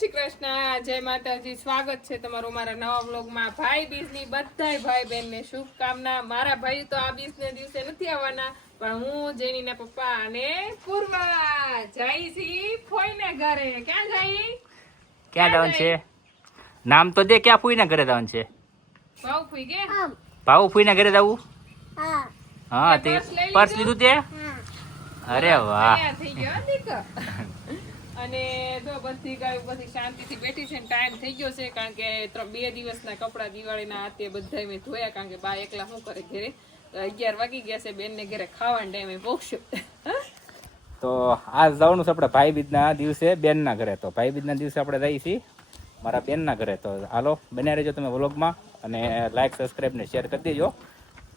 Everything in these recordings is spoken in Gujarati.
શ્રી કૃષ્ણ જય માતાજી. સ્વાગત છે તમારું મારા નવા બ્લોગમાં ભાઈ બીજની બધાય ભાઈ બહેનને શુભકામના. મારા ભાઈ તો આ બીજને દિવસે નથી આવવાના પણ હું જેનીના પપ્પા અને પૂર્વા જઈ છી ફોઈને ઘરે. ક્યાં જઈ? ક્યાં જવાનું છે? નામ તો દે ક્યાં ફૂઈના ઘરે જવાનું છે? ભાવ ફૂઈ કે ભાવ ફૂઈના ઘરે જવું? હા. તે પર્સ લીધું? લીધું તે? અરે વાહ. થઈ ગયો દીકરો. અને જો બધી ગાયો બધી શાંતિથી બેઠી છે ટાઈમ થઈ ગયો છે, કારણ કે બે દિવસના કપડાં દિવાળીના હાથે તે બધા મેં ધોયા, કારણ કે બા એકલા શું કરે ઘરે? અગિયાર વાગી ગયા છે, બેનને ઘરે ખાવાના ટાઈમે પહોંચ્યો તો આજ જવાનું છે આપણે ભાઈ બીજના દિવસે બેનના ઘરે. તો ભાઈ બીજના દિવસે આપણે જઈએ છીએ મારા બેનના ઘરે. તો હાલો, બન્યા રહેજો તમે વ્લોગમાં અને લાઇક સબસ્ક્રાઈબ ને શેર કરી દેજો.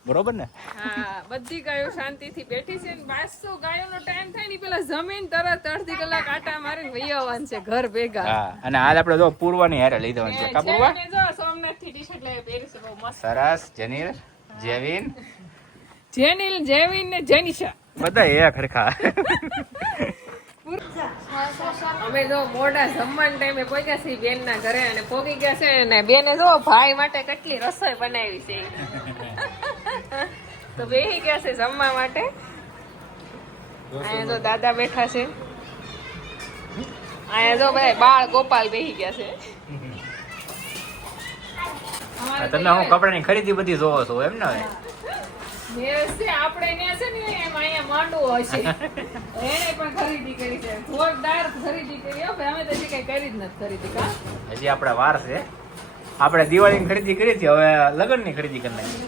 બરોબર ને? હા બધી ગાયો શાંતિથી બેઠી છે ને બારસો ગાયોનો ટાઈમ થાય ને પેલા જમીન તરત અડધી કલાક આટા મારીને વહી આવવાનું છે ઘર ભેગા. હા અને આજ આપણે જો પૂર્વાની હારે લઈ દેવાનું છે. કા પૂર્વા? જો સોમનાથથી ટી-શર્ટ લઈ પહેરી છે બહુ મસ્ત. સરસ જનીર જેવિન. જેનિલ જેવિન ને જેનિશા. બધા એ ખરખા અમે જો મોડા જમવાના ટાઈમે પહોંચ્યા છીએ બેન ના ઘરે અને પોગી ગયા છે ને બેને જો ભાઈ માટે કેટલી રસોઈ બનાવી છે. તો બે ગયા છે જમવા માટે. અહીંયા જો દાદા બેઠા છે. અહીંયા જો બધા બાળ ગોપાલ બેહી ગયા છે. તમે હું કપડાની ખરીદી બધી જોવો છો એમ ને હવે આપણે ત્યાં છે ને એમ અહીંયા માંડવો હશે એને પણ ખરીદી કરી છે. જોરદાર ખરીદી કરી હો અમે તો હજી કઈ કરી જ નથી ખરીદી કા? હજી આપણા વાર છે. આપણે દિવાળીની ખરીદી કરી હતી હવે લગ્નની ખરીદી કરી નાખી.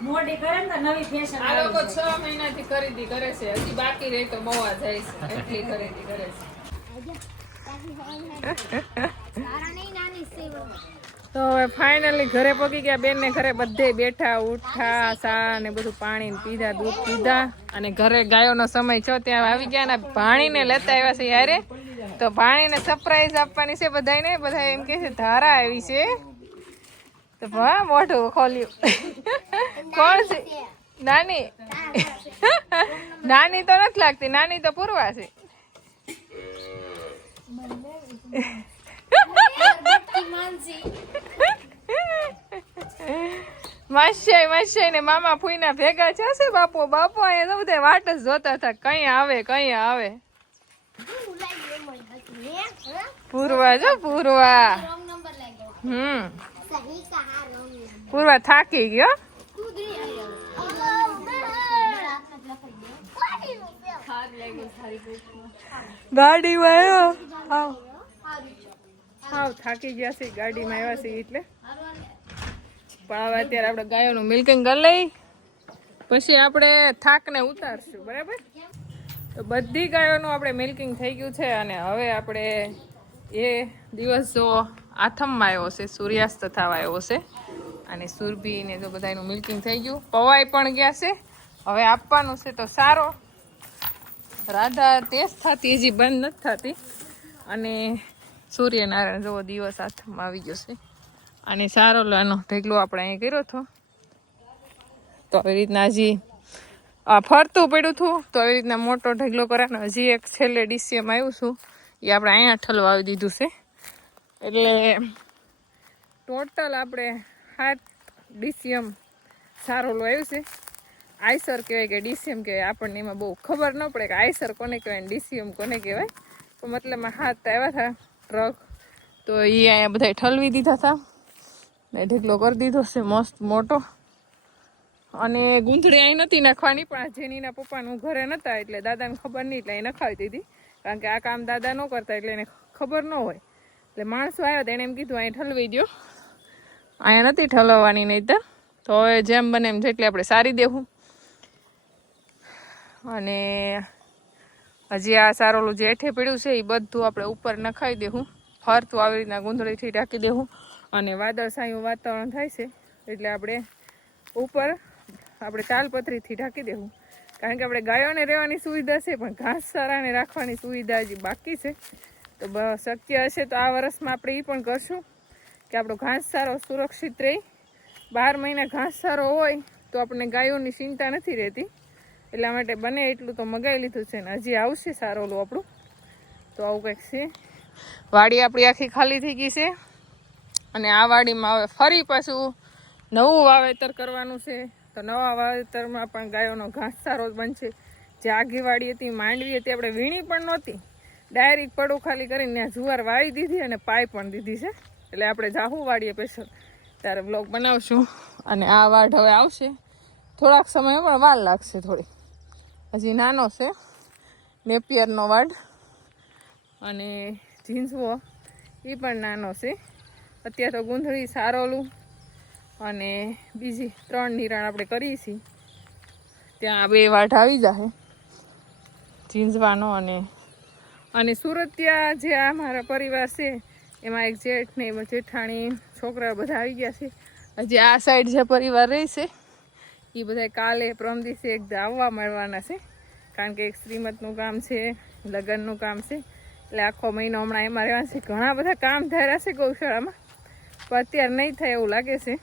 મોડી કરે ને તો નવી ફેશન આ લોકો છ મહિનાથી ખરીદી કરે છે. હજી બાકી રહી તો મોવા જાય છે. એટલી ખરીદી કરે છે. તો હવે ફાઇનલી ઘરે પગી ગયા. બેન ને ઘરે બધે બેઠા ઉઠા સા ને બધું પાણી પીધા દૂધ પીધા. અને ઘરે ગાયોનો સમય છો. ત્યાં આવી ગયા ને. ભાણીને લેતા આવ્યા છે યારે. તો ભાણીને સરપ્રાઈઝ આપવાની છે બધાને બધા એમ કે છે ધારા આવી છે. તો ભા મોઢું ખોલ્યું. કોણ છે? નાની? નાની તો નથી લાગતી નાની તો પૂર્વા છે. માસ્યાઈ માસ્યાઈ ને મામા ફૂઈના ભેગા છે છે બાપુ. બાપુ અહીંયા તો બધા વાટ જ જોતા હતા. કઈ આવે કઈ આવે. પૂર્વા જો પૂર્વા. હમ. પૂર્વા થાકી ગયો. ગાડીમાં આવ્યો? હાવ. હાવ થાકી ગયા છે, ગાડીમાં આવ્યા છે એટલે. પણ હવે અત્યારે આપણે ગાયોનું મિલ્કિંગ કરી લઈ. પછી આપણે થાકને ઉતારશું, બરાબર? તો બધી ગાયોનું આપણે મિલ્કિંગ થઈ ગયું છે અને હવે આપણે એ દિવસ જો આથમમાં આવ્યો છે, સૂર્યાસ્ત થવા આવ્યો છે અને સુરભી ને જો બધાનું મિલ્કિંગ થઈ ગયું. પવાઈ પણ ગયા છે. હવે આપવાનું છે તો સારો. રાધા, તેજ થતી, હજી બંધ નથી થતી. અને સૂર્યનારાયણ જેવો દિવસ હાથમાં આવી ગયો છે. અને સારો લાનો ઢેગલો આપણે અહીં કર્યો હતો. તો આવી રીતના હજી આ ફરતું પડ્યું હતું. તો આવી રીતના મોટો ઢગલો કરવાનો હજી એક છેલ્લે ડીસીએમ આવ્યું છું. એ આપણે અહીંયા ઠલવા આવી દીધું છે. એટલે ટોટલ આપણે સાત ડીસીએમ સારો આવ્યું છે. આઈસર કહેવાય કે ડીસીએમ કહેવાય, આપણને એમાં બહુ ખબર ન પડે કે આઈસર કોને કહેવાય ડીસીએમ કોને કહેવાય. તો મતલબમાં હાથ આવ્યા હતા ટ્રક. તો એ અહીંયા બધા ઠલવી દીધા હતા ને ઢેકલો કરી દીધો છે, મસ્ત મોટો. અને ગુંદડી અહીં નથી નાખવાની, પણ આ જેનીના પપ્પાનું ઘરે નહોતા એટલે દાદાને ખબર નહીં એટલે અહીં નખાવી દીધી. કારણ કે આ કામ દાદા ન કરતા, એટલે એને ખબર ન હોય. એટલે માણસો આવ્યા તો એણે એમ કીધું અહીં ઠલવી દો અહીંયા નથી ઠલવવાની નહીં તો હવે જેમ બને એમ જેટલી આપણે સારી દેવું અને હજી આ સારોલું જે હેઠે પડ્યું છે એ બધું આપણે ઉપર નખાવી દેવું ફરતું આવી રીતના ગુંદળીથી ઢાંકી દેવું અને વાદળછાયું વાતાવરણ થાય છે, એટલે આપણે ઉપર આપણે તાલપત્રીથી ઢાંકી દેવું કારણ કે આપણે ગાયોને રહેવાની સુવિધા છે, પણ ઘાસ સારાને રાખવાની સુવિધા હજી બાકી છે. તો શક્ય હશે તો આ વર્ષમાં આપણે એ પણ કરશું કે આપણો ઘાસ સારો સુરક્ષિત રહે. બાર મહિના ઘાસ સારો હોય તો આપણને ગાયોની ચિંતા નથી રહેતી. એટલા માટે બને એટલું તો મગાવી લીધું છે ને હજી આવશે સારોલું આપણું. તો આવું કંઈક છે. વાડી આપણી આખી ખાલી થઈ ગઈ છે. અને આ વાડીમાં હવે ફરી પાછું નવું વાવેતર કરવાનું છે. તો નવા વાવેતરમાં પણ ગાયોનો ઘાસચારો બનશે. જે આઘી વાડી હતી, માંડવી હતી, આપણે વીણી પણ નહોતી. ડાયરેક્ટ પડું ખાલી કરીને ત્યાં જુવાર વાળી દીધી અને પાઈ પણ દીધી છે. એટલે આપણે જાહું વાડીએ પેશલ ત્યારે બ્લોગ બનાવશું. અને આ વાડ હવે આવશે. થોડાક સમય, પણ વાર લાગશે થોડી હજી નાનો છે. નેપિયરનો વાડ અને ઝીંઝવો એ પણ નાનો છે. અત્યારે તો ગુંદળી સારોલું. અને બીજી ત્રણ નિરાણ આપણે કરીએ છીએ ત્યાં બે વાટ આવી જાય ઝીંઝવાનો અને અને સુરત ત્યાં જે આ મારા પરિવાર છે, એમાં એક જેઠ ને જેઠાણી છોકરા બધા આવી ગયા છે. હજી આ સાઈડ જે પરિવાર રહેશે એ બધા કાલે પ્રમ દિવસે એક આવવા મળવાના છે. કારણ કે એક શ્રીમતનું કામ છે, લગ્નનું કામ છે. એટલે આખો મહિનો હમણાં એમાં રહેવાનું છે. ઘણા બધા કામ ધાર્યા છે ગૌશાળામાં. પણ અત્યારે નહીં થાય એવું લાગે છે.